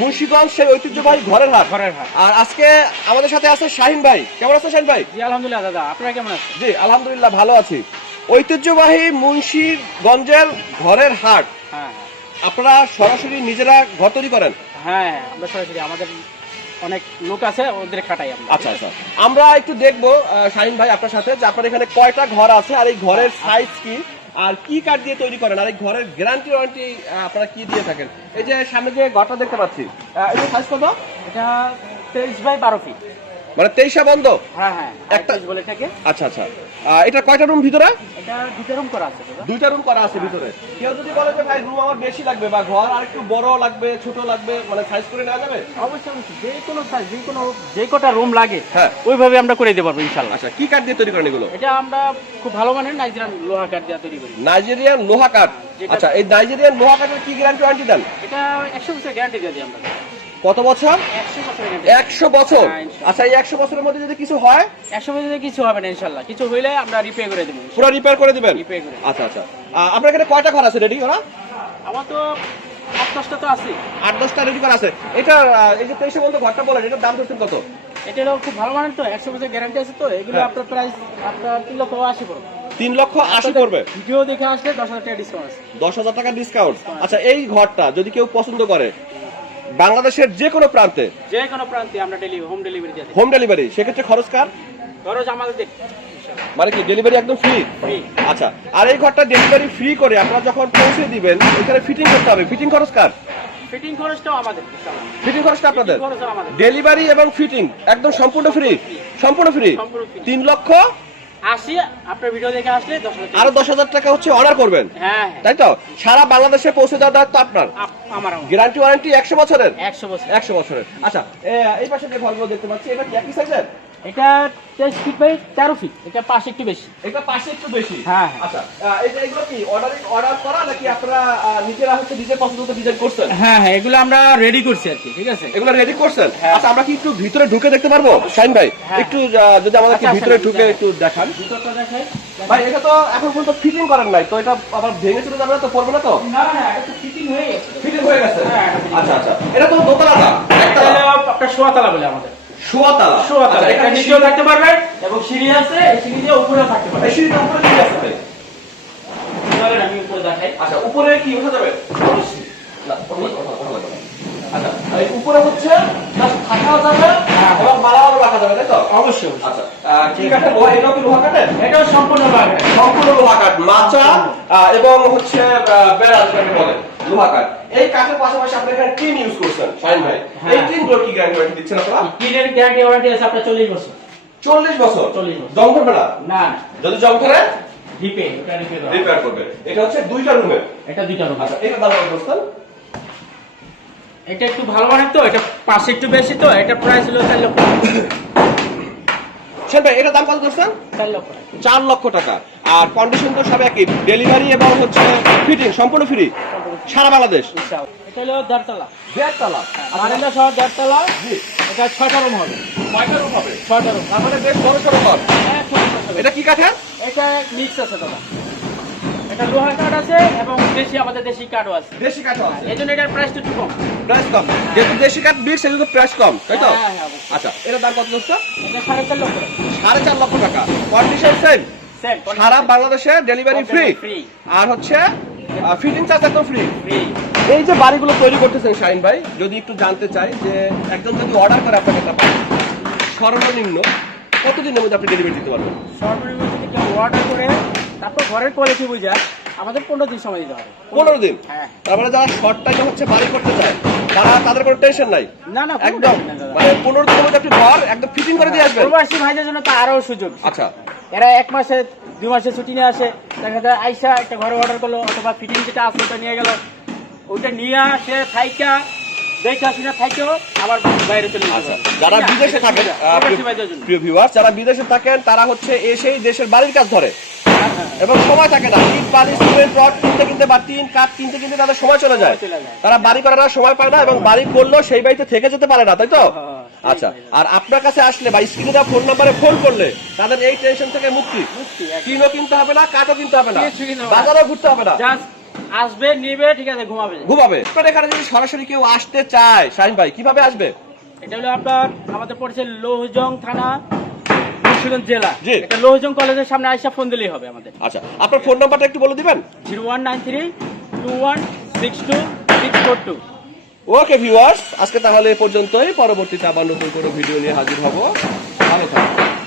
মুন্সিগঞ্জ সেই ঐতিহ্যবাহী ঘরের হাট। আর আজকে আমাদের সাথে আছে শাহিন ভাই। কেমন আছেন শাহিন ভাই? জি আলহামদুলিল্লাহ দাদা, আপনারা কেমন আছেন? জি আলহামদুলিল্লাহ ভালো আছি। ঐতিহ্যবাহী মুন্সিগঞ্জের ঘরের হাট, হ্যাঁ আপনারা সরাসরি নিজেরা ঘর তৈরি করেন? হ্যাঁ, আমরা সরাসরি আমাদের অনেক লোক আছে, ওদের খাটাই আমরা। আচ্ছা আচ্ছা, আমরা একটু দেখবো শাহিন ভাই আপনার সাথে যে আপনার এখানে কয়টা ঘর আছে, আর এই ঘরের সাইজ কি, আর কি কাঠ দিয়ে তৈরি করেন, আর এই ঘরের গ্যারান্টি ওয়ারেন্টি আপনারা কি দিয়ে থাকেন। এই যে সামনে যে ঘরটা দেখতে পাচ্ছি, এই সাইজ কত? এটা 23 বাই 12 ফিট। মানে 23 বন্ধ? হ্যাঁ হ্যাঁ, একটা বলে থাকে। আচ্ছা আচ্ছা, এটা কয়টা রুম ভিতরে? এটা দুটো রুম করা আছে দাদা। দুইটা রুম করা আছে ভিতরে। কেউ যদি বলে যে ভাই রুম আমার বেশি লাগবে বা ঘর আর একটু বড় লাগবে, ছোট লাগবে, মানে সাইজ করে নেওয়া যাবে? অবশ্যই অবশ্যই, যে কোনো সাইজ, যে কটা রুম লাগে হ্যাঁ ওইভাবে আমরা করে দিতে পারবো ইনশাআল্লাহ। আচ্ছা, কি কাঠ দিয়ে তৈরি করেন এগুলো? এটা আমরা খুব ভালো মানের নাইজেরিয়ান লোহা কাঠ দিয়ে তৈরি করি। নাইজেরিয়ান লোহা কাঠ। আচ্ছা, এই নাইজেরিয়ান লোহা কাঠের কি গ্যারান্টি ওয়ারেন্টি দেন? এটা 100 বছর গ্যারান্টি দিয়ে দিই আমরা। কত বছর? 100 বছর গ্যারান্টি। 100 বছর? হ্যাঁ, ইনশাআল্লাহ। আচ্ছা, এই 100 বছরের মধ্যে যদি কিছু হয়? 100 বছরে কিছু হবে না ইনশাআল্লাহ, কিছু হইলে আমরা রিপেয়ার করে দেব। পুরো রিপেয়ার করে দিবেন? রিপেয়ার করে। আচ্ছা আচ্ছা, আপনার এখানে কয়টা ঘর আছে রেডি করা? আমার তো 8-10টা তো আছে। 8-10টা রেডি করা আছে। এটা এই যে 23 বন্ধ ঘরটা বলেন, এটার দাম ধরছেন কত? এটা হলো খুব ভালো মানের তো, 100 বছর গ্যারান্টি আছে তো, এগুলো হ্যাঁ। আপনার প্রাইস আপনার 3,80,000 পড়বে। 3,80,000 পড়বে? ভিডিও দেখে আসলে 10,000 টাকা ডিসকাউন্ট আছে। 10,000 টাকা ডিসকাউন্ট। আচ্ছা, এই ঘরটা যদি কেউ পছন্দ করে বাংলাদেশের যে কোনো প্রান্তে, যে কোনো প্রান্তে আমরা হোম ডেলিভারি দিয়ে দিই। হোম ডেলিভারি, সেক্ষেত্রে খরচ কার? খরচ আমাদের দিক। মানে কি ডেলিভারি একদম ফ্রি? ফ্রি। আচ্ছা, আর এই ঘরটা ডেলিভারি ফ্রি করে আপনারা যখন পৌঁছে দিবেন এখানে ফিটিং করতে হবে, ফিটিং খরচ কার? ফিটিং খরচটাও আমাদের। ফিটিং খরচটা আপনাদের? ফিটিং খরচ আমাদের। ডেলিভারি এবং ফিটিং একদম সম্পূর্ণ ফ্রি? সম্পূর্ণ ফ্রি। সম্পূর্ণ free। 3,80,000। আপনার ভিডিও দেখে আসলে 10,000 টাকা। আরো 10,000 টাকা হচ্ছে অর্ডার করবেন, হ্যাঁ তাই তো? সারা বাংলাদেশে পৌঁছে দেওয়ার দায়িত্ব আপনার। আমার গ্যারান্টি ওয়ারেন্টি 100 বছরের? 100 বছর। 100 বছরের। আচ্ছা, এই পাশে যে ঘরগুলো দেখতে পাচ্ছি, এটা কি একই সাইজের? এটা 23 ফিট বাই 13 ফিট, এটা পাশে একটু বেশি। এটা পাশে একটু বেশি? হ্যাঁ। আচ্ছা, এই যে এগুলো কি অর্ডার করা নাকি আপনারা নিজেরা হচ্ছে নিজের পছন্দ মতো ডিজাইন করছেন? হ্যাঁ হ্যাঁ, এগুলো আমরা রেডি করছি আর কি, ঠিক আছে। এগুলো রেডি করছেন? হ্যাঁ। আচ্ছা, আমরা কি একটু ভিতরে ঢুকে দেখতে পারবো শাহিন ভাই? হ্যাঁ। একটু যদি আমাদেরকে আচ্ছা, ভিতরে আচ্ছা, ঢুকে আচ্ছা। একটু দেখান। ভিতরটা দেখাই। ভাই, এটা তো এখন পর্যন্ত ফিটিং করেন নাই, তো এটা আবার ভেঙে চলে যাবে না তো, পড়বে না তো? না না, এটা তো ফিটিং হয়ে গেছে। ফিটিং হয়ে গেছে? হ্যাঁ। আচ্ছা আচ্ছা, এটা তো দোতলা না, এটা একতলা? হলো আপনার শোয়াতলা বলে আমাদের। শোয়াতলা? শোয়াতলা, আচ্ছা, এটা এখানে নিচেও থাকতে পারবে এবং সিঁড়ি আছে, এই সিঁড়ি দিয়ে উপরেও থাকতে পারবে। এই সিঁড়িটার উপরে কি আছে ভাই? চলেন আমি উপরে দেখাই। আচ্ছা, উপরে কি ওঠা যাবে? না, ওঠা যাবে না। আচ্ছা, এই উপরে হচ্ছে just থাকাও যাবে এবং মালামালও রাখা যাবে, তাই তো? অবশ্যই অবশ্যই। আচ্ছা, কি কাঠের? এটাও কি লোহা কাঠের? এটাও সম্পূর্ণ পাবে। সম্পূর্ণ লোহা কাঠ, মাচা এবং হচ্ছে বেড়া যেটাকে বলে লোহা কাঠ। এই কাঠের পাশাপাশি আপনি এখানে টিন ইউজ করছেন শাহিন ভাই, হ্যাঁ। এই টিনগুলো কি গ্যারান্টি ওয়ারেন্টি দিচ্ছেন আপনারা? কিনের গ্যারান্টি ওয়ারেন্টি আছে আপনার 40 বছর। 40 বছর? 40 বছর। জং ধরবে না? না, যদি জং ধরে রিপেয়ার, এটা রিপেয়ার করা। রিপেয়ার করবে। এটা হচ্ছে দুইটা রুমের? এটা দুইটা রুম। আচ্ছা, এটা দাম কত বলছেন? এটা একটু ভালো মানের তো, এটা পাশে একটু বেশি তো, এটা প্রাইস হলো 4 লক্ষ। শাহিন ভাই, এটা দাম কত বলছেন? 4 লক্ষ। 4 লক্ষ টাকা। আর কন্ডিশন তো সব একই, ডেলিভারি এবং হচ্ছে ফিটিং সম্পূর্ণ ফ্রি সারা বাংলাদেশ? ইনশাআল্লাহ। এটা হলো 1.5 তলা। 1.5 তলা? বারান্দা সহ 1.5 তলা। জি। এটা 6টা রুম হবে। কয়টা রুম হবে? 6টা রুম। তার মানে বেশ বড় সড়ো ঘর। হ্যাঁ, ছোট ছোট হবে। এটা কি কাঠের? এটা মিক্স আছে দাদা। এটা লোহা কাঠ আছে এবং দেশি, আমাদের দেশি কাঠও আছে। দেশি কাঠও আছে? এই জন্য এটার প্রাইসটা একটু কম। প্রাইস কম, যেহেতু দেশি কাঠ বিট সেগুলো প্রাইস কম, তাই তো? হ্যাঁ, হ্যাঁ, অবশ্যই। আচ্ছা, এটার দাম কত দোস্ত? এটা 4.5 লক্ষ। 4.5 লক্ষ টাকা। Condition same? সেম। সারা বাংলাদেশে ডেলিভারি ফ্রি, ফ্রি। আর হচ্ছে ফিটিং চার্জ একদম ফ্রি। ফ্রি। এই যে বাড়িগুলো তৈরি করতেছেন শাহিন ভাই, যদি একটু জানতে চাই যে একজন যদি অর্ডার করে আপনাকে একটা বাড়ি, সর্বনিম্ন কতদিনের মধ্যে আপনি ডেলিভারি দিতে পারবেন? সর্বনিম্ন যদি কেউ অর্ডার করে তারপর ঘরের কোয়ালিটি বুঝা আমাদের 15 দিন সময় দিতে হবে। 15 দিন? হ্যাঁ। তারপরে যারা শর্ট টাইমে হচ্ছে বাড়ি করতে চায় তাদের কোনো টেনশন নাই? না না, একদম মানে 15 দিনের মধ্যে আপনি ঘর একদম ফিটিং করে দিয়ে আসবেন? প্রবাসী ভাইদের জন্য তো আরো সুযোগ। আচ্ছা। এরা 1 মাসে 2 মাসে ছুটি নিয়ে আসে, দেখা যায় আইসা একটা ঘরে অর্ডার করলো অথবা ফিটিং যেটা আছে ওটা নিয়ে গেল, ওইটা নিয়ে আসে থাইকা দেখে আসি না থাইকেও আবার বাইরে চলে যাবে। আচ্ছা, যারা বিদেশে থাকেন, প্রবাসী ভাইদের জন্য। প্রিয় ভিউয়ার্স, যারা বিদেশে থাকেন তারা হচ্ছে এসেই দেশের বাড়ির কাজ ধরে এবং সময় থাকে না। ইট বালি সিমেন্ট রড কিনতে কিনতে বা টিন কাঠ কিনতে কিনতে তাদের সময় চলে যায়, তারা বাড়ি করার সময় পায় না এবং বাড়ি করলেও সেই বাড়িতে থেকে যেতে পারে না, তাই তো? আচ্ছা, আর আপনার কাছে আসলে বা স্ক্রিনে দেওয়া ফোন নাম্বারে ফোন করলে তাদের এই টেনশন থেকে মুক্তি। টিনও কিনতে হবে না, কাঠও কিনতে হবে না, কিছু কিনতে হবে না। বাজারও ঘুরতে হবে না। জাস্ট আসবে নিবে ঠিক আছে ঘুমাবে। আপনার এখানে যদি সরাসরি কেউ আসতে চায় শাহিন ভাই কিভাবে আসবে? এটা হলো আপনার আমাদের পড়ছে লৌহজং থানা মুন্সিগঞ্জ জেলা। জি। এটা লৌহজং কলেজের সামনে আইসা ফোন দিলেই হবে আমাদের। আচ্ছা, আপনার ফোন নাম্বারটা একটু বলে দিবেন। 019321626642। ওকে ভিউয়ার্স, আজকে তাহলে এ পর্যন্তই। পরবর্তীতে আবার নতুন কোনো ভিডিও নিয়ে হাজির হব। ভালো থাকবেন।